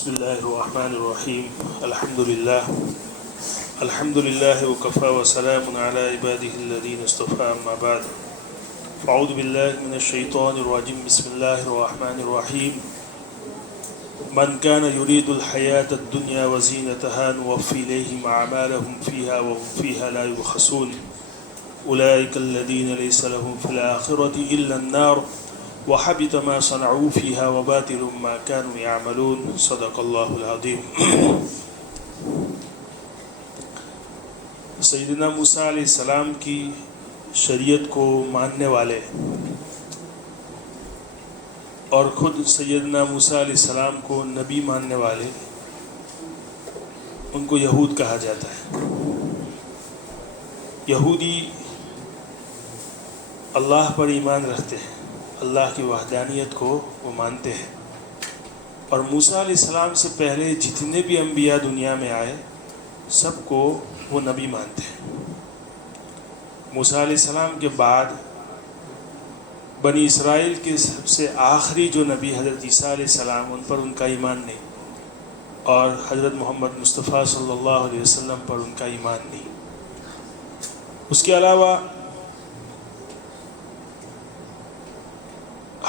بسم الله الرحمن الرحيم الحمد لله وكفى وسلام على عباده الذين اصطفى أما بعد فأعوذ بالله من الشيطان الرجيم بسم الله الرحمن الرحيم من كان يريد الحياة الدنيا وزينتها نوفي إليهم أعمالهم فيها وهم فيها لا يبخسون أولئك الذين ليس لهم في الآخرة إلا النار وحبط ما صنعوا فيها وباطل ما كانوا يعملون صدق الله العظيم. سیدنا موسیٰ علیہ السلام کی شریعت کو ماننے والے اور خود سیدنا موسیٰ علیہ السلام کو نبی ماننے والے ان کو یہود کہا جاتا ہے. یہودی اللہ پر ایمان رکھتے ہیں، اللہ کی وحدانیت کو وہ مانتے ہیں، اور موسیٰ علیہ السلام سے پہلے جتنے بھی انبیاء دنیا میں آئے سب کو وہ نبی مانتے ہیں. موسیٰ علیہ السلام کے بعد بنی اسرائیل کے سب سے آخری جو نبی حضرت عیسیٰ علیہ السلام، ان پر ان کا ایمان نہیں، اور حضرت محمد مصطفیٰ صلی اللہ علیہ وسلم پر ان کا ایمان نہیں. اس کے علاوہ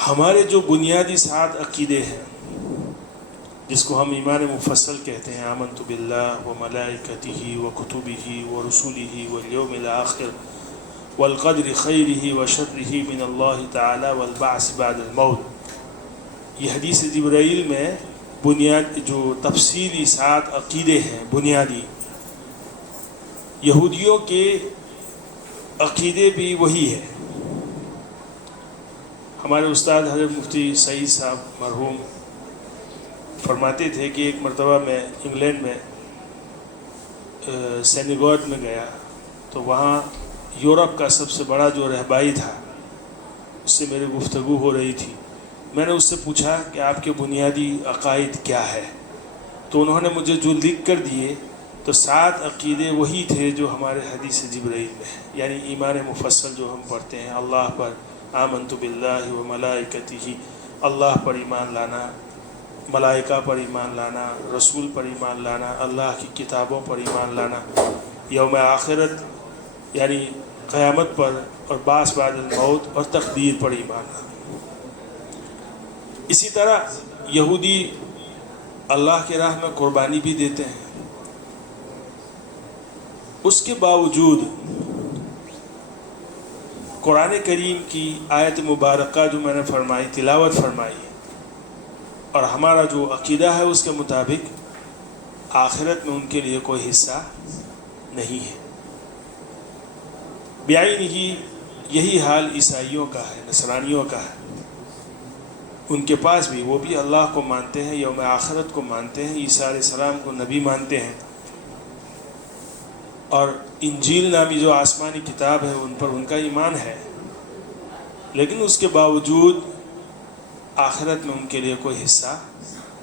ہمارے جو بنیادی 7 عقیدے ہیں جس کو ہم ایمان مفصل کہتے ہیں، آمنت باللہ و ملائکتہ و کتبہ و رسولہ والیوم الآخر والقدر خیرہ و شرہ من اللہ تعالی والبعث بعد الموت، یہ حدیث جبرائیل میں بنیاد جو تفصیلی 7 عقیدے ہیں بنیادی. یہودیوں کے عقیدے بھی وہی ہے. ہمارے استاد حضرت مفتی سعید صاحب مرحوم فرماتے تھے کہ ایک مرتبہ میں انگلینڈ میں سینیگال میں گیا تو وہاں یورپ کا سب سے بڑا جو رہبائی تھا اس سے میری گفتگو ہو رہی تھی. میں نے اس سے پوچھا کہ آپ کے بنیادی عقائد کیا ہے، تو انہوں نے مجھے جو لکھ کر دیے تو 7 عقیدے وہی تھے جو ہمارے حدیث جبرائیل میں ہیں، یعنی ایمان مفصل جو ہم پڑھتے ہیں، اللہ پر آمنت باللہ و ملائکتہ، اللہ پر ایمان لانا، ملائکہ پر ایمان لانا، رسول پر ایمان لانا، اللہ کی کتابوں پر ایمان لانا، یوم آخرت یعنی قیامت پر، اور بعث بعد الموت اور تقدیر پر ایمان لانا. اسی طرح یہودی اللہ کی راہ میں قربانی بھی دیتے ہیں. اس کے باوجود قرآن کریم کی آیت مبارکہ جو میں نے فرمائی، تلاوت فرمائی، اور ہمارا جو عقیدہ ہے اس کے مطابق آخرت میں ان کے لیے کوئی حصہ نہیں ہے. بیائن ہی یہی حال عیسائیوں کا ہے، نصرانیوں کا ہے. ان کے پاس بھی وہ بھی اللہ کو مانتے ہیں، یوم آخرت کو مانتے ہیں، عیسیٰ علیہ السلام کو نبی مانتے ہیں، اور انجیل نامی جو آسمانی کتاب ہے ان پر ان کا ایمان ہے، لیکن اس کے باوجود آخرت میں ان کے لیے کوئی حصہ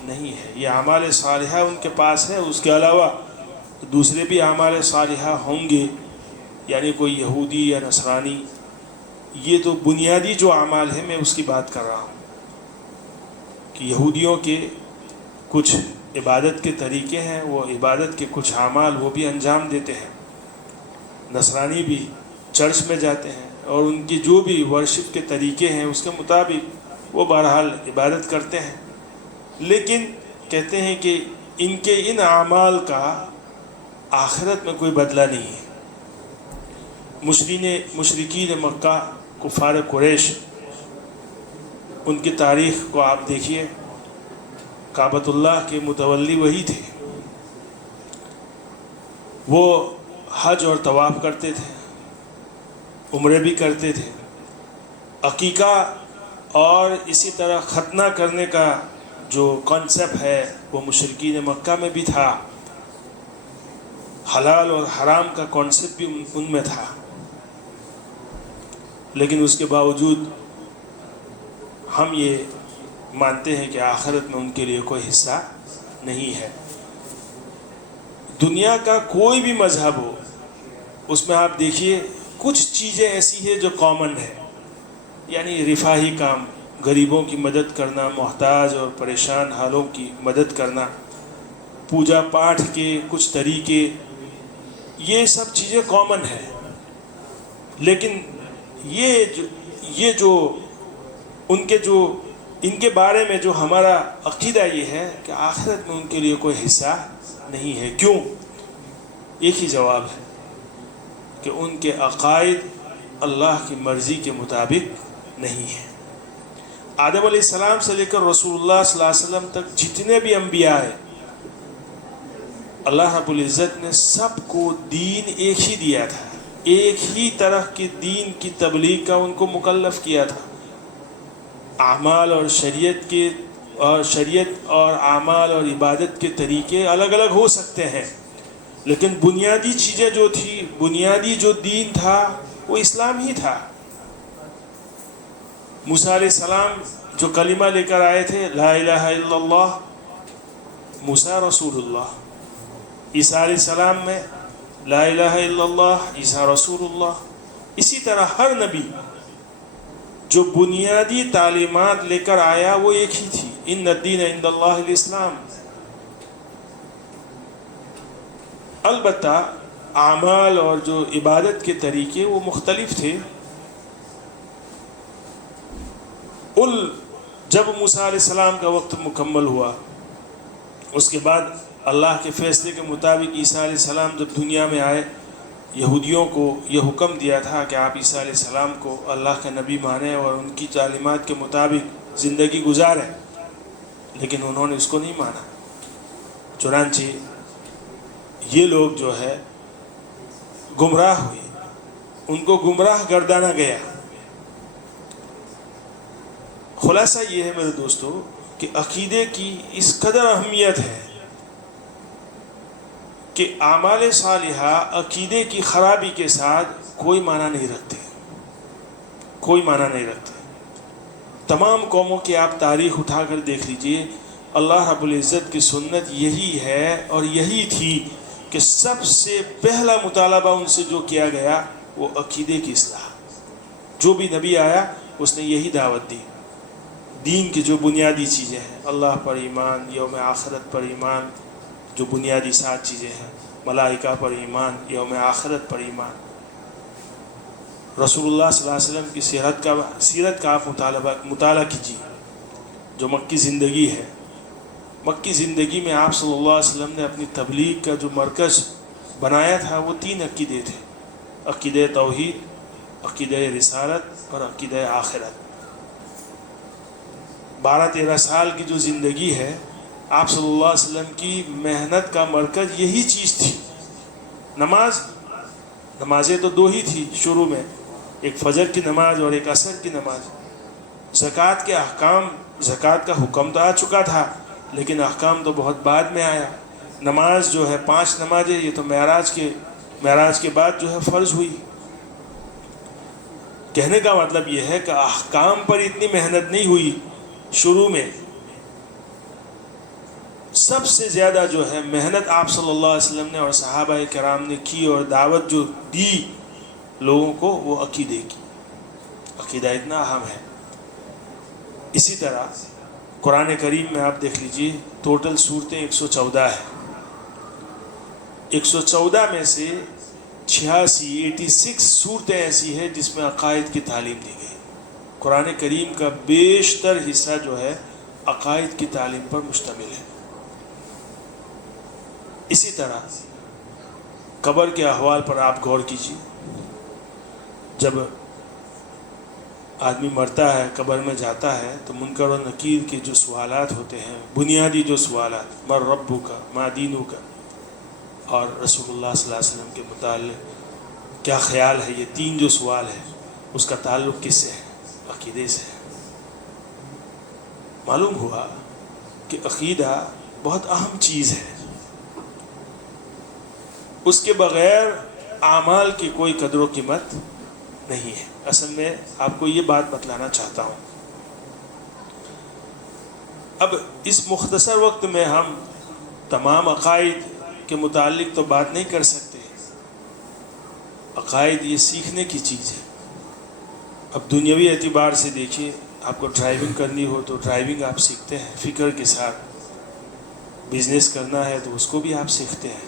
نہیں ہے. یہ اعمال صالحہ ان کے پاس ہے، اس کے علاوہ دوسرے بھی اعمال صالحہ ہوں گے، یعنی کوئی یہودی یا نصرانی. یہ تو بنیادی جو اعمال ہیں میں اس کی بات کر رہا ہوں کہ یہودیوں کے کچھ عبادت کے طریقے ہیں، وہ عبادت کے کچھ اعمال وہ بھی انجام دیتے ہیں. نصرانی بھی چرچ میں جاتے ہیں اور ان کی جو بھی ورشپ کے طریقے ہیں اس کے مطابق وہ بہرحال عبادت کرتے ہیں، لیکن کہتے ہیں کہ ان کے ان اعمال کا آخرت میں کوئی بدلہ نہیں ہے. مشرکین مکہ، کفار قریش، ان کی تاریخ کو آپ دیکھیے، کعبۃ اللہ کے متولی وہی تھے. وہ حج اور طواف کرتے تھے، عمرے بھی کرتے تھے. عقیقہ اور اسی طرح ختنہ کرنے کا جو کانسیپٹ ہے وہ مشرکین مکہ میں بھی تھا. حلال اور حرام کا کانسیپٹ بھی ان میں تھا، لیکن اس کے باوجود ہم یہ مانتے ہیں کہ آخرت میں ان کے لیے کوئی حصہ نہیں ہے. دنیا کا کوئی بھی مذہب ہو اس میں آپ دیکھیے کچھ چیزیں ایسی ہیں جو کامن ہے، یعنی رفاہی کام، غریبوں کی مدد کرنا، محتاج اور پریشان حالوں کی مدد کرنا، پوجا پاٹھ کے کچھ طریقے، یہ سب چیزیں کامن ہیں. لیکن یہ جو ان کے بارے میں جو ہمارا عقیدہ یہ ہے کہ آخرت میں ان کے لیے کوئی حصہ نہیں ہے. کیوں؟ ایک ہی جواب ہے کہ ان کے عقائد اللہ کی مرضی کے مطابق نہیں ہیں. آدم علیہ السلام سے لے کر رسول اللہ صلی اللہ علیہ وسلم تک جتنے بھی انبیاء ہیں، اللہ رب العزت نے سب کو دین ایک ہی دیا تھا، ایک ہی طرح کے دین کی تبلیغ کا ان کو مکلف کیا تھا. اعمال اور شریعت اور اعمال اور عبادت کے طریقے الگ الگ ہو سکتے ہیں، لیکن بنیادی چیزیں جو تھی، بنیادی جو دین تھا وہ اسلام ہی تھا. موسیٰ علیہ السلام جو کلمہ لے کر آئے تھے، لا الہ الا اللہ، موسیٰ رسول اللہ. عیسیٰ علیہ السلام میں لا الہ الا اللہ، عیسیٰ رسول اللہ. اسی طرح ہر نبی جو بنیادی تعلیمات لے کر آیا وہ ایک ہی تھی، ان الدین عند اللہ الاسلام. البتہ اعمال اور جو عبادت کے طریقے وہ مختلف تھے. جب موسیٰ علیہ السلام کا وقت مکمل ہوا، اس کے بعد اللہ کے فیصلے کے مطابق عیسیٰ علیہ السلام جب دنیا میں آئے، یہودیوں کو یہ حکم دیا تھا کہ آپ عیسیٰ علیہ السلام کو اللہ کا نبی مانیں اور ان کی تعلیمات کے مطابق زندگی گزاریں، لیکن انہوں نے اس کو نہیں مانا. چنانچہ یہ لوگ جو ہے گمراہ ہوئے، ان کو گمراہ گردانا گیا. خلاصہ یہ ہے میرے دوستو کہ عقیدے کی اس قدر اہمیت ہے کہ اعمال صالحہ عقیدے کی خرابی کے ساتھ کوئی معنی نہیں رکھتے، کوئی معنی نہیں رکھتے. تمام قوموں کی آپ تاریخ اٹھا کر دیکھ لیجئے، اللہ رب العزت کی سنت یہی ہے اور یہی تھی کہ سب سے پہلا مطالبہ ان سے جو کیا گیا وہ عقیدے کی اصلاح. جو بھی نبی آیا اس نے یہی دعوت دی. دین کی جو بنیادی چیزیں ہیں، اللہ پر ایمان، یوم آخرت پر ایمان، جو بنیادی 7 چیزیں ہیں، ملائکہ پر ایمان، یوم آخرت پر ایمان. رسول اللہ صلی اللہ علیہ وسلم کی سیرت کا آپ مطالعہ کیجیے. جو مکی زندگی ہے، مکی زندگی میں آپ صلی اللہ علیہ وسلم نے اپنی تبلیغ کا جو مرکز بنایا تھا وہ 3 عقیدے تھے: عقیدہ توحید، عقیدہ رسالت اور عقیدہ آخرت. 12-13 سال کی جو زندگی ہے، آپ صلی اللہ علیہ وسلم کی محنت کا مرکز یہی چیز تھی. نمازیں تو 2 ہی تھی شروع میں، ایک فجر کی نماز اور ایک عصر کی نماز. زکوٰۃ کے احکام، زکوٰۃ کا حکم تو آ چکا تھا لیکن احکام تو بہت بعد میں آیا. نماز جو ہے 5 نمازیں، یہ تو معراج کے بعد جو ہے فرض ہوئی. کہنے کا مطلب یہ ہے کہ احکام پر اتنی محنت نہیں ہوئی شروع میں. سب سے زیادہ جو ہے محنت آپ صلی اللہ علیہ وسلم نے اور صحابہ کرام نے کی اور دعوت جو دی لوگوں کو، وہ عقیدے کی. عقیدہ اتنا اہم ہے. اسی طرح قرآن کریم میں آپ دیکھ لیجئے، ٹوٹل سورتیں 114 ہیں. 114 میں سے 86 سورتیں ایسی ہیں جس میں عقائد کی تعلیم دی گئی. قرآن کریم کا بیشتر حصہ جو ہے عقائد کی تعلیم پر مشتمل ہے. اسی طرح قبر کے احوال پر آپ غور کیجیے. جب آدمی مرتا ہے، قبر میں جاتا ہے، تو منکر و نکیر کے جو سوالات ہوتے ہیں، بنیادی جو سوالات، من ربک، ما دینک، اور رسول اللہ صلی اللہ علیہ وسلم کے متعلق کیا خیال ہے، یہ 3 جو سوال ہے، اس کا تعلق کس سے ہے؟ عقیدے سے. معلوم ہوا کہ عقیدہ بہت اہم چیز ہے. اس کے بغیر اعمال کی کوئی قدر و قیمت نہیں ہے. اصل میں آپ کو یہ بات بتلانا چاہتا ہوں. اب اس مختصر وقت میں ہم تمام عقائد کے متعلق تو بات نہیں کر سکتے. عقائد یہ سیکھنے کی چیز ہے. اب دنیاوی اعتبار سے دیکھیے، آپ کو ڈرائیونگ کرنی ہو تو ڈرائیونگ آپ سیکھتے ہیں فکر کے ساتھ، بزنس کرنا ہے تو اس کو بھی آپ سیکھتے ہیں،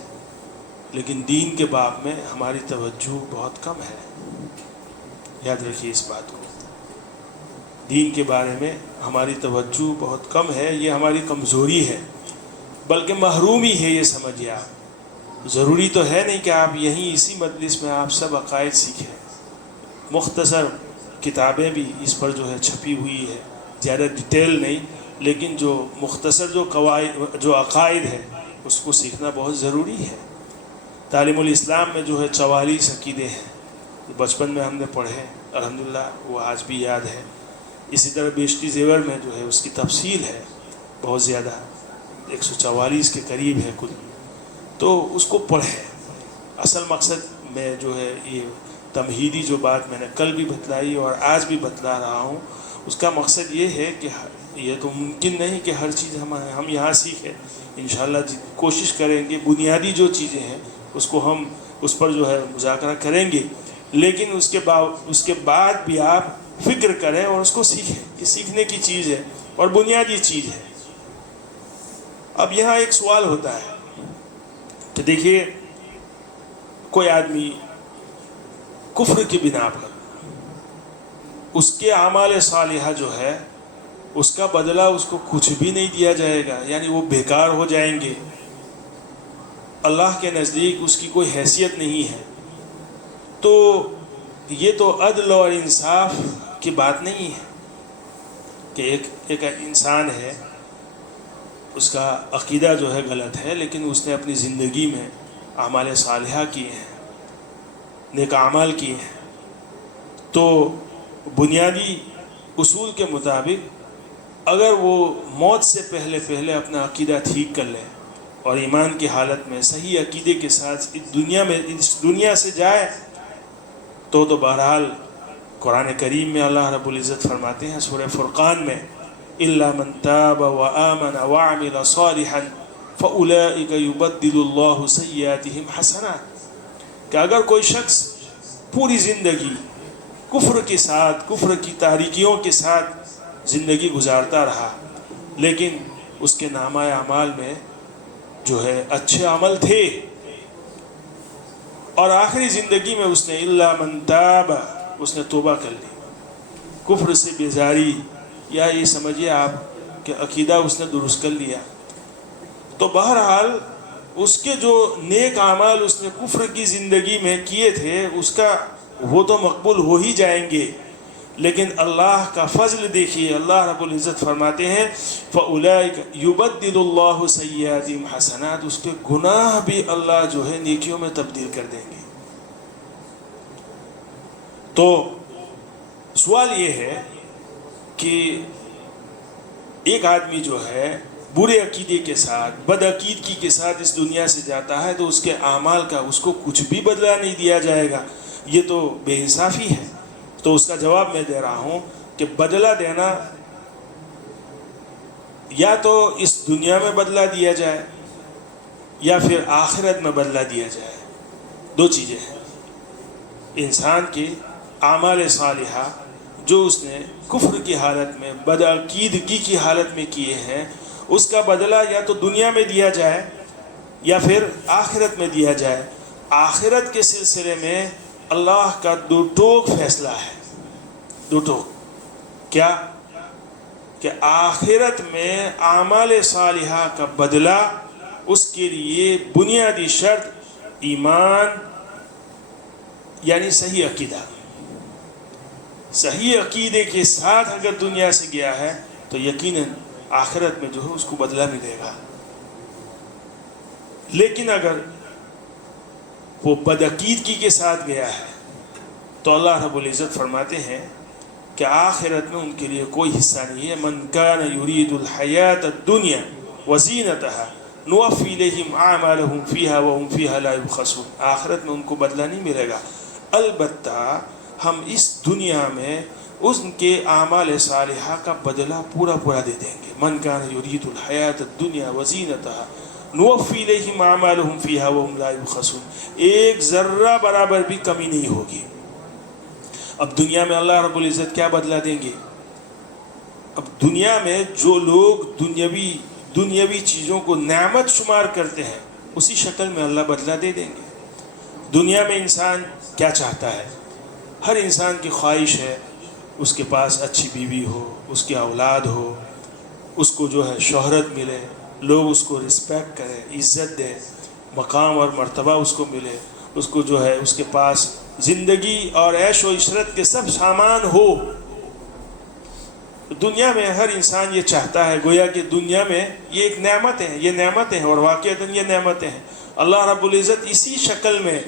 لیکن دین کے باب میں ہماری توجہ بہت کم ہے. یاد رکھیے اس بات کو، دین کے بارے میں ہماری توجہ بہت کم ہے. یہ ہماری کمزوری ہے، بلکہ محرومی ہے. یہ سمجھیے آپ، ضروری تو ہے نہیں کہ آپ یہیں اسی مجلس میں آپ سب عقائد سیکھیں. مختصر کتابیں بھی اس پر جو ہے چھپی ہوئی ہے، زیادہ ڈیٹیل نہیں، لیکن جو مختصر جو قواعد جو عقائد ہے اس کو سیکھنا بہت ضروری ہے. تعلیم الاسلام میں جو ہے 44 عقیدے ہیں، بچپن میں ہم نے پڑھے الحمدللہ، وہ آج بھی یاد ہے. اسی طرح بیشتی زیور میں جو ہے اس کی تفصیل ہے بہت زیادہ، 144 کے قریب ہے کل. تو اس کو پڑھیں. اصل مقصد میں جو ہے یہ تمہیدی جو بات میں نے کل بھی بتلائی اور آج بھی بتلا رہا ہوں، اس کا مقصد یہ ہے کہ یہ تو ممکن نہیں کہ ہر چیز ہم یہاں سیکھیں. انشاءاللہ کوشش کریں گے بنیادی جو چیزیں ہیں اس کو ہم اس پر جو ہے مذاکرہ کریں گے، لیکن اس کے بعد بھی آپ فکر کریں اور اس کو سیکھیں. یہ سیکھنے کی چیز ہے اور بنیادی چیز ہے. اب یہاں ایک سوال ہوتا ہے کہ دیکھیے، کوئی آدمی کفر کی بنا پر اس کے اعمال صالحہ جو ہے اس کا بدلہ اس کو کچھ بھی نہیں دیا جائے گا، یعنی وہ بیکار ہو جائیں گے، اللہ کے نزدیک اس کی کوئی حیثیت نہیں ہے. تو یہ تو عدل اور انصاف کی بات نہیں ہے کہ ایک انسان ہے، اس کا عقیدہ جو ہے غلط ہے، لیکن اس نے اپنی زندگی میں اعمال صالحہ کیے ہیں، نیک اعمال کیے ہیں. تو بنیادی اصول کے مطابق اگر وہ موت سے پہلے اپنا عقیدہ ٹھیک کر لے اور ایمان کی حالت میں صحیح عقیدے کے ساتھ اس دنیا سے جائے تو بہرحال قرآن کریم میں اللہ رب العزت فرماتے ہیں سورہ فرقان میں، إِلَّا مَن تَابَ وَآمَنَ وَعَمِلَ صَالِحًا فَأُولَئِكَ يُبَدِّلُ اللَّهُ سَيِّئَاتِهِمْ حَسَنَاتٍ، کہ اگر کوئی شخص پوری زندگی کفر کے ساتھ، کفر کی تاریکیوں کے ساتھ زندگی گزارتا رہا، لیکن اس کے نامہ اعمال میں جو ہے اچھے عمل تھے، اور آخری زندگی میں اس نے الا من تاب، اس نے توبہ کر لی، کفر سے بیزاری، یا یہ سمجھیے آپ کہ عقیدہ اس نے درست کر لیا، تو بہرحال اس کے جو نیک اعمال اس نے کفر کی زندگی میں کیے تھے اس کا وہ تو مقبول ہو ہی جائیں گے. لیکن اللہ کا فضل دیکھیے، اللہ رب العزت فرماتے ہیں فَأُولَئِكَ يُبَدِّلُ اللَّهُ سَيِّئَاتِهِمْ حَسَنَاتٍ، اس کے گناہ بھی اللہ جو ہے نیکیوں میں تبدیل کر دیں گے. تو سوال یہ ہے کہ ایک آدمی جو ہے برے عقیدے کے ساتھ، بد عقیدگی کے ساتھ اس دنیا سے جاتا ہے تو اس کے اعمال کا اس کو کچھ بھی بدلہ نہیں دیا جائے گا، یہ تو بے انصافی ہے. تو اس کا جواب میں دے رہا ہوں کہ بدلہ دینا یا تو اس دنیا میں بدلہ دیا جائے یا پھر آخرت میں بدلہ دیا جائے. دو چیزیں ہیں. انسان کے اعمال صالحہ جو اس نے کفر کی حالت میں، بدعقیدگی کی حالت میں کیے ہیں، اس کا بدلہ یا تو دنیا میں دیا جائے یا پھر آخرت میں دیا جائے. آخرت کے سلسلے میں اللہ کا دو ٹوک فیصلہ ہے. دو ٹوک کیا؟ کہ آخرت میں اعمال صالحہ کا بدلہ، اس کے لیے بنیادی شرط ایمان، یعنی صحیح عقیدہ. صحیح عقیدے کے ساتھ اگر دنیا سے گیا ہے تو یقیناً آخرت میں جو ہے اس کو بدلہ ملے گا. لیکن اگر وہ بدعقیدگی کے ساتھ گیا ہے تو اللہ رب العزت فرماتے ہیں کہ آخرت میں ان کے لیے کوئی حصہ نہیں ہے. من کان یرید الحیات الدنیا وزینتها نوفی الیہم اعمالهم فیہا وهم فیہا لا یبخسون. آخرت میں ان کو بدلہ نہیں ملے گا، البتہ ہم اس دنیا میں ان کے اعمال صالحہ کا بدلہ پورا دے دیں گے. من کان یرید الحیات الدنیا وزینتها نوفی الیہم اعمالهم فیہا وهم لا یبخسون. ایک ذرہ برابر بھی کمی نہیں ہوگی. اب دنیا میں اللہ رب العزت کیا بدلہ دیں گے؟ اب دنیا میں جو لوگ دنیاوی چیزوں کو نعمت شمار کرتے ہیں اسی شکل میں اللہ بدلہ دے دیں گے۔ دنیا میں انسان کیا چاہتا ہے؟ ہر انسان کی خواہش ہے اس کے پاس اچھی بیوی ہو، اس کی اولاد ہو، اس کو جو ہے شہرت ملے، لوگ اس کو رسپیکٹ کریں، عزت دیں، مقام اور مرتبہ اس کو ملے، اس کو جو ہے اس کے پاس زندگی اور عیش و عشرت کے سب سامان ہو۔ دنیا میں ہر انسان یہ چاہتا ہے، گویا کہ دنیا میں یہ ایک نعمت ہے، یہ نعمتیں ہیں اور واقعتاً یہ نعمتیں ہیں۔ اللہ رب العزت اسی شکل میں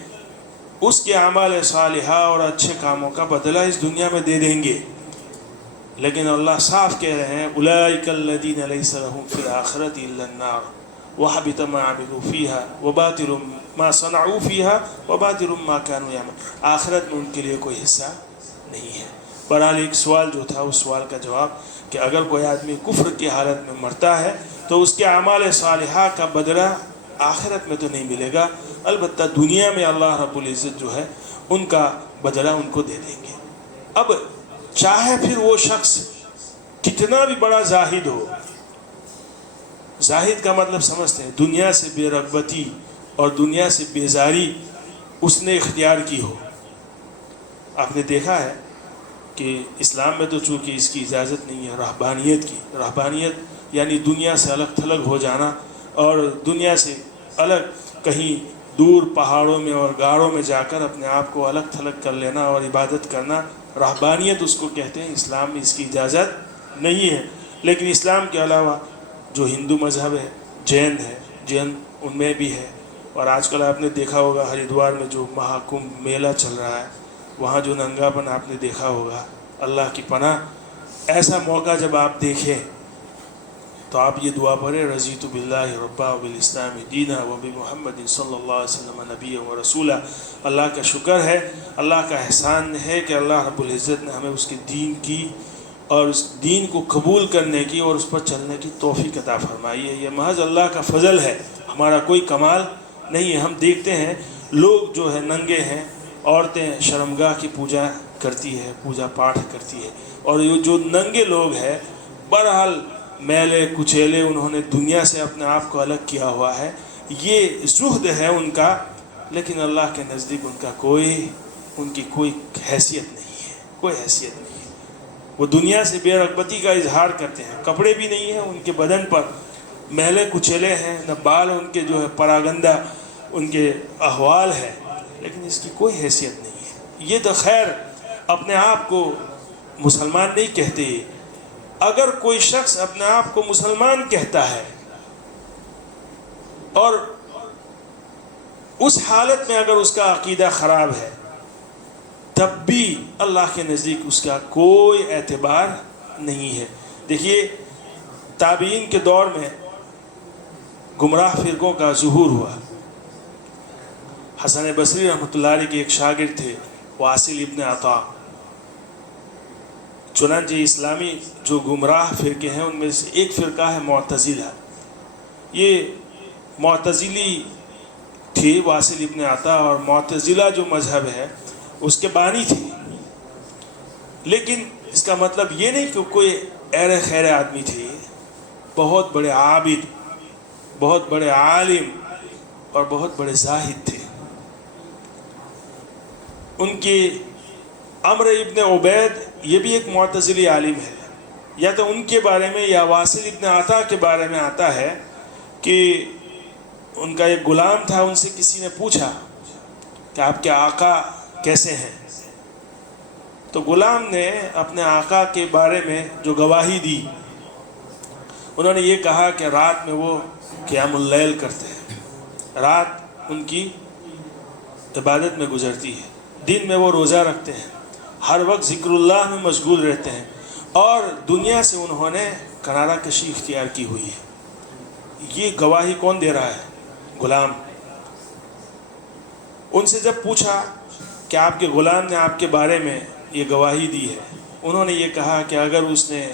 اس کے اعمال صالحہ اور اچھے کاموں کا بدلہ اس دنیا میں دے دیں گے۔ لیکن اللہ صاف کہہ رہے ہیں اولئک الذین لیس لہم فی الآخرۃ الا النار وحبط ما عملوا فیہا وباطل ما صنعوا فیہا وباطل ما کانوا یعملون۔ آخرت میں ان کے لیے کوئی حصہ نہیں ہے۔ بہرحال ایک سوال جو تھا اس سوال کا جواب کہ اگر کوئی آدمی کفر کی حالت میں مرتا ہے تو اس کے اعمال صالحہ کا بدلہ آخرت میں تو نہیں ملے گا، البتہ دنیا میں اللہ رب العزت جو ہے ان کا بدلہ ان کو دے دیں گے۔ اب چاہے پھر وہ شخص کتنا بھی بڑا زاہد ہو، زاہد کا مطلب سمجھتے ہیں دنیا سے بے رغبتی اور دنیا سے بیزاری اس نے اختیار کی ہو۔ آپ نے دیکھا ہے کہ اسلام میں تو چونکہ اس کی اجازت نہیں ہے رہبانیت کی، رہبانیت یعنی دنیا سے الگ تھلگ ہو جانا اور دنیا سے الگ کہیں دور پہاڑوں میں اور غاروں میں جا کر اپنے آپ کو الگ تھلگ کر لینا اور عبادت کرنا، رہبانیت اس کو کہتے ہیں۔ اسلام میں اس کی اجازت نہیں ہے، لیکن اسلام کے علاوہ جو ہندو مذہب ہے، جین ان میں بھی ہے۔ اور آج کل آپ نے دیکھا ہوگا ہریدوار میں جو مہا کمبھ میلہ چل رہا ہے، وہاں جو ننگا پن آپ نے دیکھا ہوگا، اللہ کی پناہ ایسا موقع جب آپ دیکھیں تو آپ یہ دعا پڑھیں رضیت باللہ ربا وبالاسلام دینا وبمحمد صلی اللہ علیہ وسلم نبی و رسولہ۔ اللہ کا شکر ہے، اللہ کا احسان ہے کہ اللہ رب العزت نے ہمیں اس کے دین کی اور اس دین کو قبول کرنے کی اور اس پر چلنے کی توفیق عطا فرمائی ہے۔ یہ محض اللہ کا فضل ہے، ہمارا کوئی کمال نہیں ہے۔ ہم دیکھتے ہیں لوگ جو ہے ننگے ہیں، عورتیں شرمگاہ کی پوجا کرتی ہے، پوجا پاٹھ کرتی ہے، اور یہ جو ننگے لوگ ہیں بہرحال میلے کچیلے، انہوں نے دنیا سے اپنے آپ کو الگ کیا ہوا ہے، یہ زہد ہے ان کا، لیکن اللہ کے نزدیک ان کی کوئی حیثیت نہیں ہے، کوئی حیثیت نہیں ہے۔ وہ دنیا سے بے رغبتی کا اظہار کرتے ہیں، کپڑے بھی نہیں ہیں ان کے بدن پر، میلے کچیلے ہیں، نہ بال ان کے جو ہے پراگندہ ان کے احوال ہے، لیکن اس کی کوئی حیثیت نہیں ہے۔ یہ تو خیر اپنے آپ کو مسلمان نہیں کہتے۔ اگر کوئی شخص اپنے آپ کو مسلمان کہتا ہے اور اس حالت میں اگر اس کا عقیدہ خراب ہے تب بھی اللہ کے نزدیک اس کا کوئی اعتبار نہیں ہے۔ دیکھیے تابعین کے دور میں گمراہ فرقوں کا ظہور ہوا۔ حسن بصری رحمۃ اللہ علیہ کے ایک شاگرد تھے واصل ابن عطا۔ چنانچہ اسلامی جو گمراہ فرقے ہیں ان میں سے ایک فرقہ ہے معتزلہ۔ یہ معتزلی تھی واصل ابن عطا، اور معتزلہ جو مذہب ہے اس کے بانی تھی، لیکن اس کا مطلب یہ نہیں کہ کوئی اہل خیر آدمی تھے، بہت بڑے عابد، بہت بڑے عالم اور بہت بڑے زاہد تھے۔ ان کی عمر ابن عبید یہ بھی ایک معتزلی عالم ہے، یا تو ان کے بارے میں یا واصل ابن عطا کے بارے میں آتا ہے کہ ان کا ایک غلام تھا، ان سے کسی نے پوچھا کہ آپ کے آقا کیسے ہیں؟ تو غلام نے اپنے آقا کے بارے میں جو گواہی دی، انہوں نے یہ کہا کہ رات میں وہ قیام اللیل کرتے ہیں، رات ان کی عبادت میں گزرتی ہے، دن میں وہ روزہ رکھتے ہیں، ہر وقت ذکر اللہ میں مشغول رہتے ہیں، اور دنیا سے انہوں نے کنارہ کشی اختیار کی ہوئی ہے۔ یہ گواہی کون دے رہا ہے؟ غلام۔ ان سے جب پوچھا کہ آپ کے غلام نے آپ کے بارے میں یہ گواہی دی ہے، انہوں نے یہ کہا کہ اگر اس نے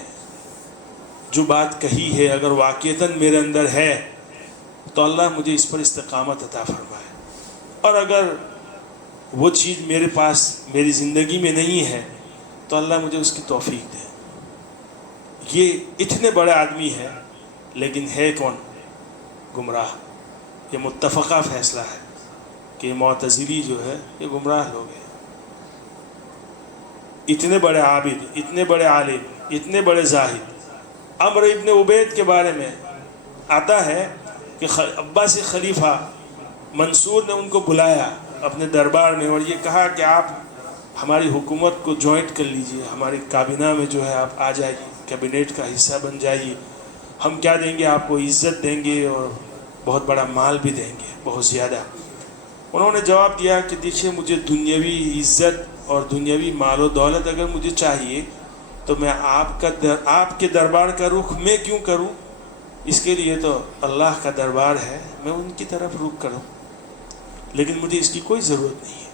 جو بات کہی ہے اگر واقعتاً میرے اندر ہے تو اللہ مجھے اس پر استقامت عطا فرمائے، اور اگر وہ چیز میرے پاس میری زندگی میں نہیں ہے تو اللہ مجھے اس کی توفیق دے۔ یہ اتنے بڑے آدمی ہیں لیکن ہے کون؟ گمراہ۔ یہ متفقہ فیصلہ ہے کہ معتزلی جو ہے یہ گمراہ لوگ ہیں۔ اتنے بڑے عابد، اتنے بڑے عالم، اتنے بڑے زاہد۔ عمرو ابن عبید کے بارے میں آتا ہے کہ عباسی خلیفہ منصور نے ان کو بلایا اپنے دربار میں اور یہ کہا کہ آپ ہماری حکومت کو جوائنٹ کر لیجئے، ہماری کابینہ میں جو ہے آپ آ جائیے، کیبنیٹ کا حصہ بن جائیے، ہم کیا دیں گے آپ کو، عزت دیں گے اور بہت بڑا مال بھی دیں گے، بہت زیادہ۔ انہوں نے جواب دیا کہ دیکھیے مجھے دنیاوی عزت اور دنیاوی مال و دولت اگر مجھے چاہیے تو میں آپ کے دربار کا رخ میں کیوں کروں؟ اس کے لیے تو اللہ کا دربار ہے، میں ان کی طرف رخ کروں، لیکن مجھے اس کی کوئی ضرورت نہیں ہے۔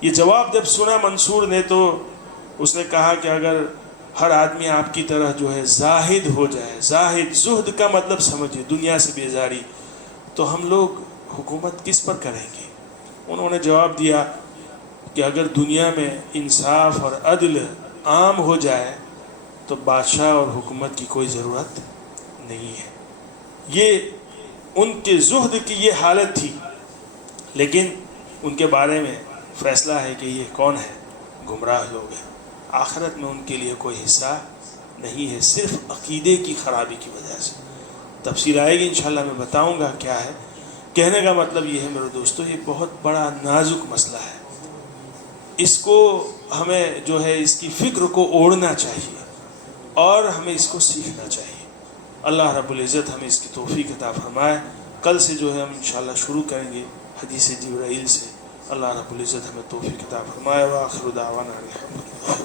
یہ جواب جب سنا منصور نے تو اس نے کہا کہ اگر ہر آدمی آپ کی طرح جو ہے زاہد ہو جائے، زاہد، زہد کا مطلب سمجھے، دنیا سے بیزاری، تو ہم لوگ حکومت کس پر کریں گے؟ انہوں نے جواب دیا کہ اگر دنیا میں انصاف اور عدل عام ہو جائے تو بادشاہ اور حکومت کی کوئی ضرورت نہیں ہے۔ یہ ان کے زہد کی یہ حالت تھی، لیکن ان کے بارے میں فیصلہ ہے کہ یہ کون ہے؟ گمراہ لوگ ہیں، آخرت میں ان کے لیے کوئی حصہ نہیں ہے، صرف عقیدے کی خرابی کی وجہ سے۔ تفصیل آئے گی انشاءاللہ، میں بتاؤں گا کیا ہے۔ کہنے کا مطلب یہ ہے میرے دوستو، یہ بہت بڑا نازک مسئلہ ہے، اس کو ہمیں جو ہے اس کی فکر کو اوڑھنا چاہیے اور ہمیں اس کو سیکھنا چاہیے۔ اللہ رب العزت ہمیں اس کی توفیق عطا فرمائے۔ کل سے جو ہے ہم انشاءاللہ شروع کریں گے حدیث جبرائیل سے۔ اللہ رب العزت ہمیں توفیق عطا فرمائے۔ وآخر دعوانا الحمدللہ۔